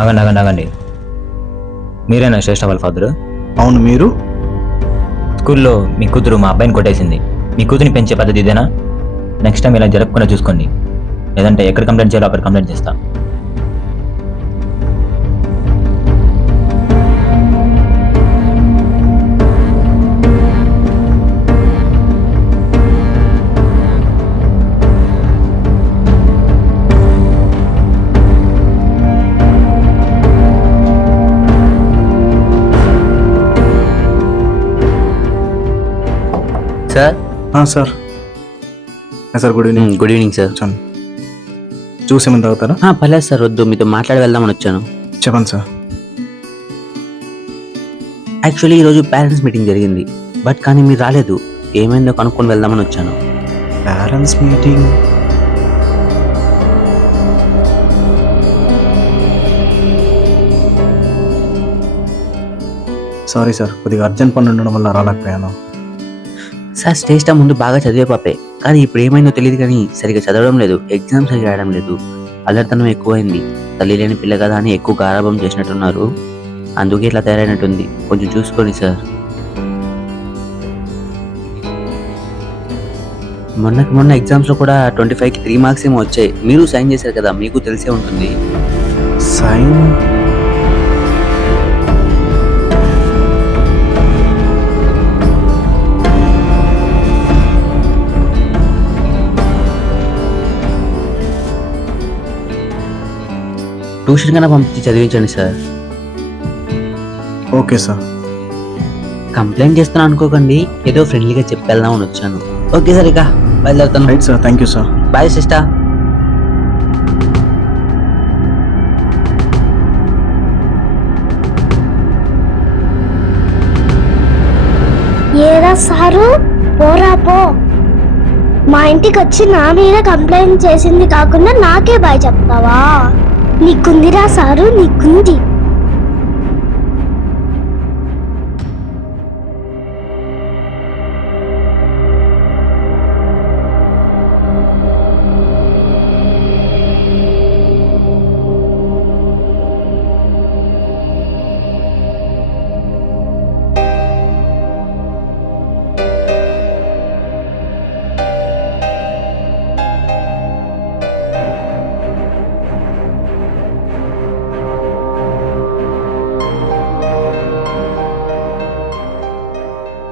ఆగండి ఆగండి ఆగండి. మీరేనా శ్రేష్ఠ వాళ్ళ ఫాదరు? అవును, మీరు? స్కూల్లో మీ కూతురు మా అబ్బాయిని కొట్టేసింది. మీ కూతురిని పెంచే పద్ధతి ఇదేనా? నెక్స్ట్ టైం ఇలా జరగకుండా చూసుకోండి, లేదంటే ఎక్కడ కంప్లైంట్ చేయాలో అక్కడ కంప్లైంట్ చేస్తా. Sir. Sir. Sir good evening. Good evening sir. వచ్చాను. జ్యూస్ ఏమైనా తాగుతారా? పర్లేదు సార్, వద్దు, మీతో మాట్లాడి వెళ్దామని వచ్చాను. చెప్పండి సార్. యాక్చువల్లీ ఈరోజు పేరెంట్స్ మీటింగ్ జరిగింది, బట్ కానీ మీరు రాలేదు. ఏమైందో కనుక్కొని వెళ్దామని వచ్చాను. Parents meeting? సారీ సార్, కొద్దిగా అర్జెంట్ పని ఉండడం వల్ల రాలేకపోయాను. సార్, శ్రేష్ఠ ముందు బాగా చదివే పాపే, కానీ ఇప్పుడు ఏమైందో తెలియదు, కానీ సరిగ్గా చదవడం లేదు, ఎగ్జామ్స్ సరిగ్గా రాయడం లేదు, అల్లరితనం ఎక్కువైంది. తల్లి లేని పిల్ల కదా అని ఎక్కువ గారాబం చేసినట్టున్నారు, అందుకే ఇట్లా తయారైనట్టుంది. కొంచెం చూసుకోండి సార్. మొన్న ఎగ్జామ్స్లో కూడా 25కి 3 మార్క్స్ ఏమో వచ్చాయి. మీరు సైన్ చేశారు కదా, మీకు తెలిసే ఉంటుంది. సైన్? ట్యూషన్ కన్నా పంపించి చదివించండి సార్. Okay sir. కంప్లైంట్ చేస్తాను అనుకోకండి, ఏదో ఫ్రెండ్లీగా చెప్పి వెళ్దామని వచ్చాను. ఓకే సార్, ఇక బయలుదేరుతాను. Right sir, thank you sir. Bye sister. ఏరా సారు, పోరా పో. మా ఇంటికి వచ్చి నా మీద కంప్లైంట్ చేసింది కాకుండా నాకే బాయ్ చెప్తావా? నీకుందిరా సారు, నీకుంది.